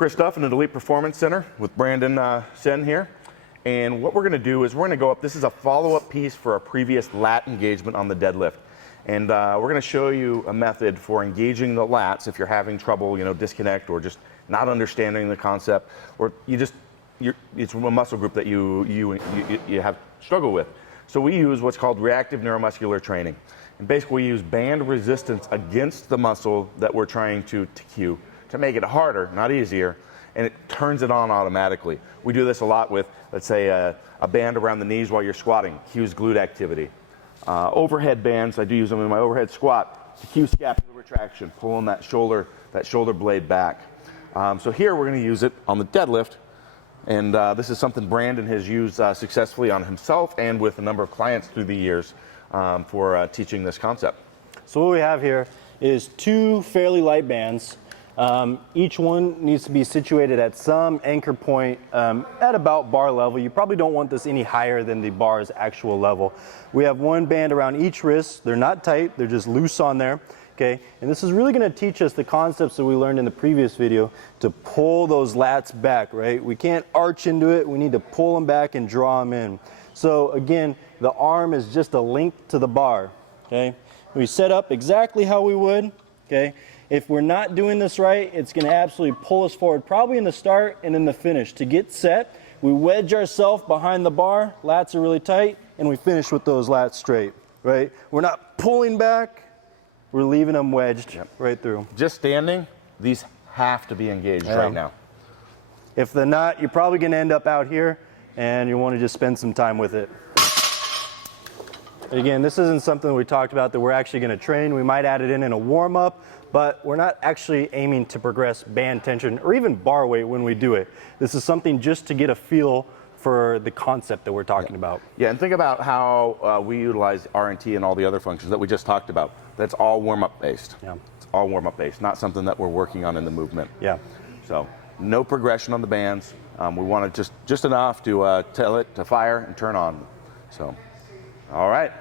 Chris Duffin at Elite Performance Center with Brandon Sen here. And what we're going to do is we're going to go up. This is a follow-up piece for a previous lat engagement on the deadlift. And we're going to show you a method for engaging the lats if you're having trouble, disconnect or just not understanding the concept, or it's a muscle group that you have struggle with. So we use what's called reactive neuromuscular training. And basically we use band resistance against the muscle that we're trying to cue to make it harder, not easier, and it turns it on automatically. We do this a lot with, let's say, a band around the knees while you're squatting, cues glute activity. Overhead bands, I do use them in my overhead squat to cue scapular retraction, pulling that shoulder blade back. So here we're going to use it on the deadlift, and this is something Brandon has used successfully on himself and with a number of clients through the years for teaching this concept. So what we have here is two fairly light bands. Each one needs to be situated at some anchor point at about bar level. You probably don't want this any higher than the bar's actual level. We have one band around each wrist. They're not tight, they're just loose on there. Okay, and this is really going to teach us the concepts that we learned in the previous video to pull those lats back, right? We can't arch into it, we need to pull them back and draw them in. So again, the arm is just a link to the bar, okay? We set up exactly how we would, okay? If we're not doing this right, it's going to absolutely pull us forward, probably in the start and in the finish. To get set, we wedge ourselves behind the bar, lats are really tight, and we finish with those lats straight, right? We're not pulling back, we're leaving them wedged right through. Just standing, these have to be engaged right now. If they're not, you're probably going to end up out here, and you want to just spend some time with it. Again, this isn't something we talked about that we're actually going to train. We might add it in a warm-up, but we're not actually aiming to progress band tension or even bar weight when we do it. This is something just to get a feel for the concept that we're talking about. Yeah, and think about how we utilize RNT and all the other functions that we just talked about. That's all warm-up based. Yeah. It's all warm-up based, not something that we're working on in the movement. Yeah. So no progression on the bands. We want it just enough to tell it to fire and turn on. So, all right.